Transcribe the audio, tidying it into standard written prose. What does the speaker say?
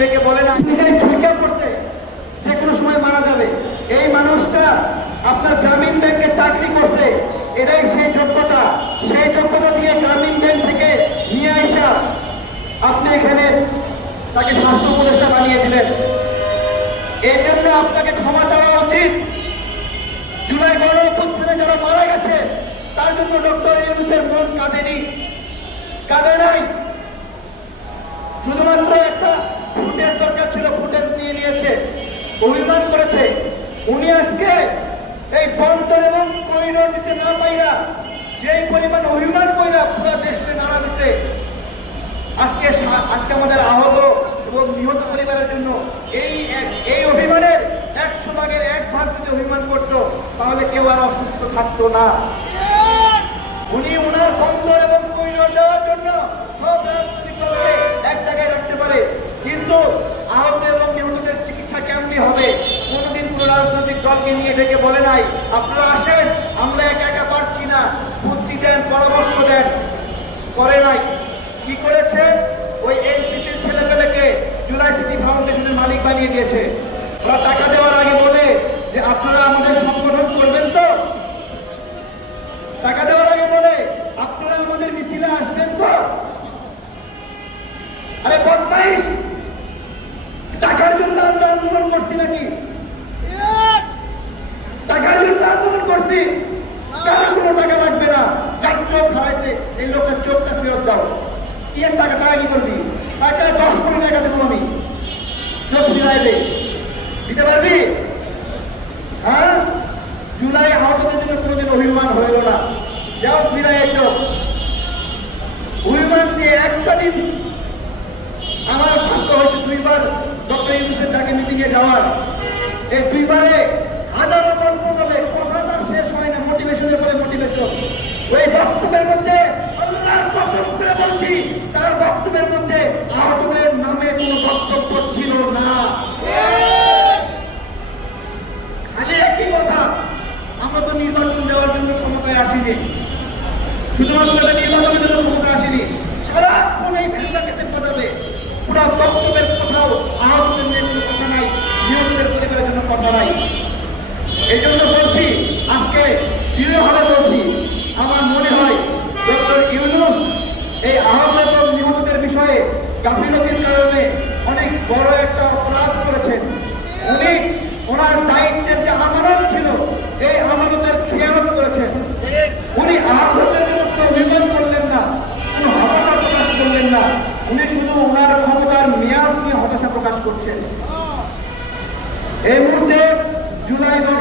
ডেকে বলে না, নিজেই ঝুঁকে পড়ছে, যে কোনো সময় মারা যাবে। এই মানুষটা আপনার গ্রামীণ ব্যাংকে চাকরি করছে, এটাই সেই যোগ্যতা। সেই যোগ্যতা দিয়ে গ্রামীণ ব্যাংক থেকে নিয়ে আসা আপনি এখানে তাকে স্বাস্থ্য উপদেষ্টা বানিয়ে দিলেন। এই জন্য আপনাকে ক্ষমা চাওয়া উচিত। জুলাই গণঅভ্যুত্থানে যারা মারা গেছে তার জন্য ডক্টর ইউনূসের মন কাঁদে নাই। শুধুমাত্র একটা ফুটেজ দরকার ছিল, ফুটেজ নিয়ে নিয়েছে, অভিমান করেছে। উনি আজকে এই বন্দর এবং করিডোর দিতে না পাইরা যে পরিমাণ অভিমান কইরা পুরো দেশে নাড়া দিছে, আজকে আমাদের আহত এবং নিহত পরিবারের জন্য এই অভিমানের 100 ভাগের 1 ভাগ যদি অভিমান করতো তাহলে কেউ আর অসুস্থ থাকতো না। উনি ওনার বন্দর এবং করিডোর দেওয়ার জন্য সব রাজনৈতিক দলকে এক জায়গায় রাখতে পারে, কিন্তু আহত এবং নিহতদের চিকিৎসা কেমনি হবে কোনোদিন কোনো রাজনৈতিক দলকে নিয়ে ডেকে বলে নাই, আপনারা আসেন, আমরা একা একা পারছি না, বুদ্ধি দেন, পরামর্শ দেন, করে নাই। কি করেছে? ওই এনসিপির ছেলেপেলেকে জুলাই সিটি ফাউন্ডেশনের মালিক বানিয়ে দিয়েছে। ওরা টাকা দেওয়ার আগে বলে যে আপনারা আমাদের সংগঠন করবেন তো, টাকা দেওয়ার আগে বলে আপনারা আমাদের মিছিলে আসবেন তো। আরে বদমাইশ, টাকার জন্য আমরা আন্দোলন করছি নাকি? টাকার জন্য আন্দোলন করছি? কারো কোনো টাকা লাগবে না। যার চোখ হারাইতে এই লোকের চোখটা ফেরত দাও। কি এর টাকা কি করবি? টাকা 10 কোটি টাকা দেবো আমি, চোখ ফিরাই দে, দিতে পারবি? হ্যাঁ, জুলাই আহতদের জন্য কোনোদিন অভিমান হইল না, যাও ফিরাই চোখ। অভিমান দিয়ে একটা দিন আমার ভাগ্য হয়েছে 2 বার ডক্টর ইউনূসের ডাকে মিটিংয়ে যাওয়ার। এই 2 বারে হাজারো গল্প বলে, কথা তার শেষ হয় না, মোটিভেশনের পরে মোটিভেশন। ওই বক্তব্যের মধ্যে আল্লাহর কসম করে বলছি, তার বক্তব্যের মধ্যে আহতদের নামে কোনো বক্তব্য ছিল না। খালি একই কথা, আমরা তো নির্বাচন দেওয়ার জন্য ক্ষমতায় আসিনি, শুধুমাত্র এটা নির্বাচনের জন্য ক্ষমতায় আসিনি। সারাক্ষণ এই ভেঙা কেটে বাজাবে, পুরো বক্তব্যের কোথাও আহতদের নিয়ে কোনো কথা নাই, নিহতদের পরিবারের জন্য কথা নাই। এই জন্য বলছি, আজকে দৃঢ়ভাবে বলছি, আমার মনে হয় ডক্টর ইউনূস এই আহত এবং নিহতদের বিষয়ে গাফিলতির কারণে অনেক বড় একটা অপরাধ করেছেন। উনি ওনার দায়িত্বের যে আমানত ছিল, এই আমানতের খেয়ানত করেছেন। উনি আহতদের জন্য কোনো অভিমান করলেন না, কোনো হতাশা প্রকাশ করলেন না, উনি শুধু ওনার ক্ষমতার মেয়াদ নিয়ে হতাশা প্রকাশ করছেন। এই মুহূর্তে জুলাই গণ